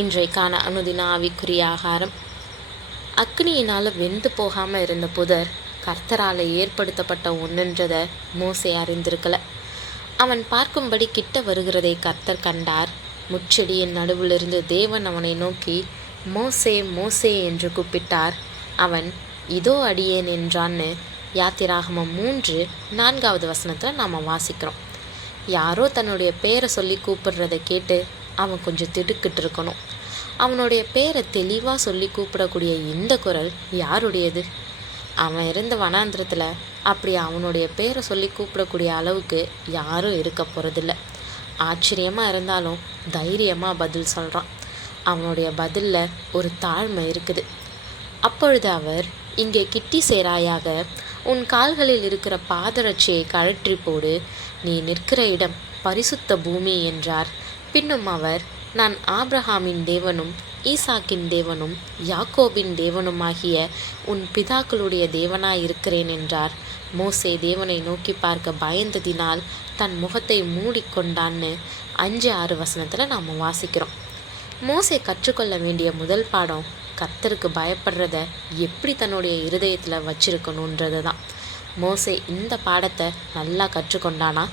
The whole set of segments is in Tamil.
இன்றைக்கான அனுதின ஆவிக்குரிய ஆகாரம். அக்னியினால் வெந்து போகாமல் இருந்த புதர் கர்த்தரால் ஏற்படுத்தப்பட்ட ஒன்றுன்றதை மோசே அறிந்திருக்கல. அவன் பார்க்கும்படி கிட்ட வருகிறதை கர்த்தர் கண்டார். முச்செடியின் நடுவிலிருந்து தேவன் அவனை நோக்கி மோசே மோசே என்று கூப்பிட்டார். அவன் இதோ அடியேன் என்றான்னு யாத்திராகமம் 3:4 நாம் வாசிக்கிறோம். யாரோ தன்னுடைய பேரை சொல்லி கூப்பிடுறதை கேட்டு அவன் கொஞ்சம் திடுக்கிட்டு இருக்கணும். அவனுடைய பேரை தெளிவாக சொல்லி கூப்பிடக்கூடிய இந்த குரல் யாருடையது? அவன் இருந்த வனாந்திரத்தில் அப்படி அவனுடைய பேரை சொல்லி கூப்பிடக்கூடிய அளவுக்கு யாரும் இருக்க போகிறதில்ல. ஆச்சரியமாக இருந்தாலும் தைரியமாக பதில் சொல்கிறான். அவனுடைய பதிலில் ஒரு தாழ்மை இருக்குது. அப்பொழுது அவர், இங்கே கிட்டி சேராயாக, உன் கால்களில் இருக்கிற பாதரட்சியை கழற்றி போடு, நீ நிற்கிற இடம் பரிசுத்த பூமி என்றார். பின்னும் அவர், நான் ஆபிரகாமின் தேவனும் ஈசாக்கின் தேவனும் யாக்கோபின் தேவனுமாகிய உன் பிதாக்களுடைய தேவனாயிருக்கிறேன் என்றார். மோசே தேவனை நோக்கி பார்க்க பயந்ததினால் தன் முகத்தை மூடிக்கொண்டான்னு 5-6 நாம் வாசிக்கிறோம். மோசே கற்றுக்கொள்ள வேண்டிய முதல் பாடம் கர்த்தருக்கு பயப்படுறத எப்படி தன்னுடைய இருதயத்தில் வச்சிருக்கணுன்றது தான். மோசே இந்த பாடத்தை நல்லா கற்றுக்கொண்டானா?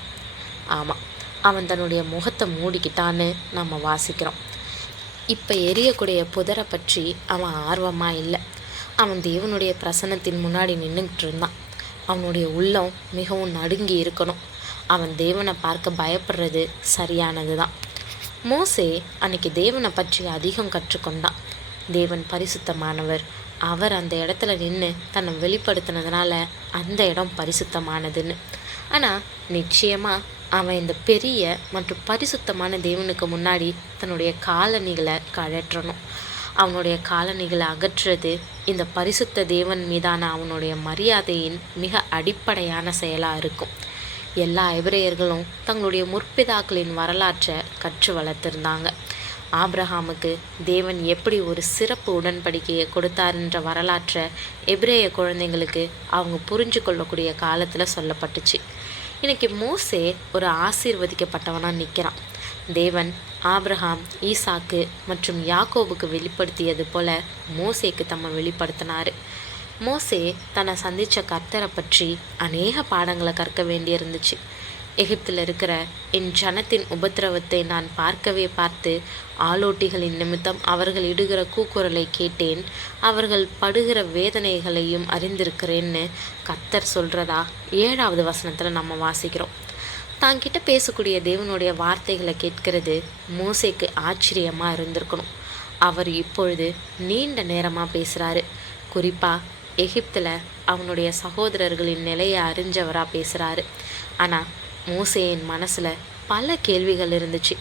ஆமாம், அவன் தன்னுடைய முகத்தை மூடிக்கிட்டான்னு நம்ம வாசிக்கிறோம். இப்போ எரியக்கூடிய புதரை பற்றி அவன் ஆர்வமாக இல்லை. அவன் தேவனுடைய பிரசன்னத்தின் முன்னாடி நின்றுக்கிட்டு இருந்தான். அவனுடைய உள்ளம் மிகவும் நடுங்கி இருக்கணும். அவன் தேவனை பார்க்க பயப்படுறது சரியானது தான். மோசே அன்னைக்கு தேவனை பற்றி அதிகம் கற்றுக்கொண்டான். தேவன் பரிசுத்தமானவர். அவர் அந்த இடத்துல நின்று தன்னை வெளிப்படுத்தினதுனால அந்த இடம் பரிசுத்தமானதுன்னு. ஆனால் நிச்சயமாக அவன் இந்த பெரிய மற்றும் பரிசுத்தமான தேவனுக்கு முன்னாடி தன்னுடைய காலணிகளை கழற்றணும். அவனுடைய காலணிகளை அகற்றுறது இந்த பரிசுத்த தேவன் மீதான அவனுடைய மரியாதையின் மிக அடிப்படையான செயலாக இருக்கும். எல்லா எபிரேயர்களும் தங்களுடைய முற்பிதாக்களின் வரலாற்றை கற்று வளர்த்துருந்தாங்க. ஆபிரகாமுக்கு தேவன் எப்படி ஒரு சிறப்பு உடன்படிக்கையை கொடுத்தாருன்ற வரலாற்றை எபிரேய குழந்தைங்களுக்கு அவங்க புரிஞ்சு கொள்ளக்கூடிய காலத்தில் சொல்லப்பட்டுச்சு. இன்றைக்கி மோசே ஒரு ஆசீர்வதிக்கப்பட்டவனாக நிற்கிறான். தேவன் ஆபிரகாம், ஈசாக்கு மற்றும் யாக்கோபுக்கு வெளிப்படுத்தியது போல் மோசேக்கு தம்மை வெளிப்படுத்தினார். மோசே தன்னை சந்தித்த கர்த்தரை பற்றி அநேக பாடங்களை கற்க வேண்டியிருந்துச்சு. எகிப்தில் இருக்கிற என் ஜனத்தின் உபத்திரவத்தை நான் பார்த்து ஆலோட்டிகளின் நிமித்தம் அவர்கள் இடுகிற கூக்குரலை கேட்டேன், அவர்கள் படுகிற வேதனைகளையும் அறிந்திருக்கிறேன்னு கர்த்தர் சொல்கிறதா 7 நம்ம வாசிக்கிறோம். தாங்கிட்ட பேசக்கூடிய தேவனுடைய வார்த்தைகளை கேட்கிறது மோசேக்கு ஆச்சரியமாக இருந்திருக்கணும். அவர் இப்பொழுது நீண்ட நேரமாக பேசுகிறாரு. குறிப்பாக எகிப்தில் அவனுடைய சகோதரர்களின் நிலையை அறிஞ்சவராக பேசுகிறாரு. ஆனால் மோசேயின் மனசில் பல கேள்விகள் இருந்துச்சு.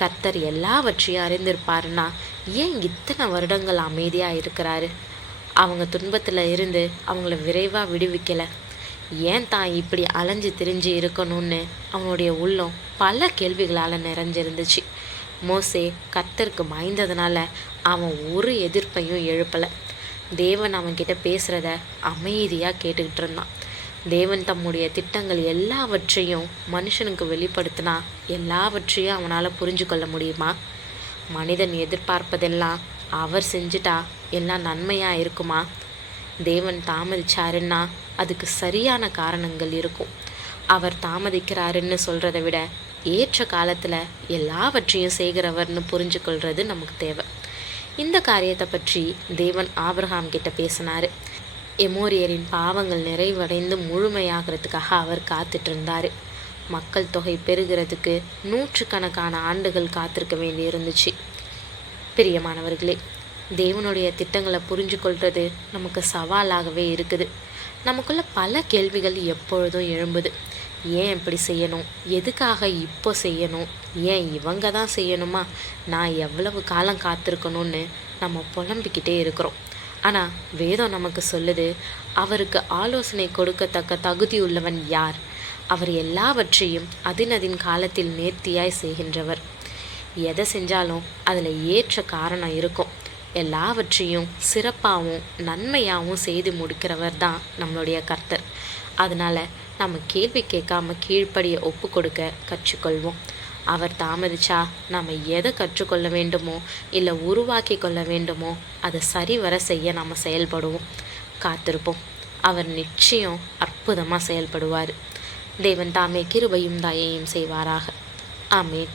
கர்த்தர் எல்லாவற்றையும் அறிந்திருப்பாருன்னா ஏன் இத்தனை வருடங்கள் அமைதியாக இருக்கிறாரு? அவங்க துன்பத்தில் இருந்து அவங்கள விரைவாக விடுவிக்கலை. ஏன் தான் இப்படி அலைஞ்சு திரிஞ்சு இருக்கணும்னு அவனுடைய உள்ளம் பல கேள்விகளால் நிறைஞ்சிருந்துச்சு. மோசே கர்த்தருக்கு பயந்ததுனால அவன் ஒரு எதிர்ப்பையும் எழுப்பலை. தேவன் அவன்கிட்ட பேசுகிறத அமைதியாக கேட்டுக்கிட்டு இருந்தான். தேவன் தம்முடைய திட்டங்கள் எல்லாவற்றையும் மனுஷனுக்கு வெளிப்படுத்தினா எல்லாவற்றையும் அவனால் புரிஞ்சு கொள்ள முடியுமா? மனிதன் எதிர்பார்ப்பதெல்லாம் அவர் செஞ்சுட்டா எல்லாம் நன்மையாக இருக்குமா? தேவன் தாமதிச்சாருன்னா அதுக்கு சரியான காரணங்கள் இருக்கும். அவர் தாமதிக்கிறாருன்னு சொல்கிறத விட ஏற்ற காலத்தில் எல்லாவற்றையும் செய்கிறவர்னு புரிஞ்சு கொள்வது நமக்கு தேவை. இந்த காரியத்தை பற்றி தேவன் ஆபிரகாம் கிட்ட பேசினார். எமோரியரின் பாவங்கள் நிறைவடைந்து முழுமையாகிறதுக்காக அவர் காத்துட்டு இருந்தார். மக்கள் தொகை பெருகிறதுக்கு 100கணக்கான ஆண்டுகள் காத்திருக்க வேண்டி இருந்துச்சு. பிரியமானவர்களே, தேவனுடைய திட்டங்களை புரிஞ்சு கொள்வது நமக்கு சவாலாகவே இருக்குது. நமக்குள்ள பல கேள்விகள் எப்பொழுதும் எழும்புது. ஏன் இப்படி செய்யணும்? எதுக்காக இப்போ செய்யணும்? ஏன் இவங்க தான் செய்யணுமா? நான் எவ்வளவு காலம் காத்திருக்கணும்னு நம்ம புலம்பிக்கிட்டே இருக்கிறோம். ஆனால் வேதம் நமக்கு சொல்லுது, அவருக்கு ஆலோசனை கொடுக்கத்தக்க தகுதியுள்ளவன் யார்? அவர் எல்லாவற்றையும் அதின் காலத்தில் நேர்த்தியாய் செய்கின்றவர். எதை செஞ்சாலும் அதில் ஏற்ற காரணம் இருக்கும். எல்லாவற்றையும் சிறப்பாகவும் நன்மையாகவும் செய்து முடிக்கிறவர் தான் நம்மளுடைய கர்த்தர். அதனால் நம்ம கேள்வி கேட்காம கீழ்ப்படியை ஒப்பு கொடுக்க கற்றுக்கொள்வோம். அவர் தாமதிச்சா நம்ம எதை கற்றுக்கொள்ள வேண்டுமோ இல்லை உருவாக்கி கொள்ள வேண்டுமோ அதை சரிவர செய்ய நாம் செயல்படுவோம். காத்திருப்போம். அவர் நிச்சயம் அற்புதமாக செயல்படுவார். தேவன் தாமே கிருபையும் தயையும் செய்வாராக. ஆமேன்.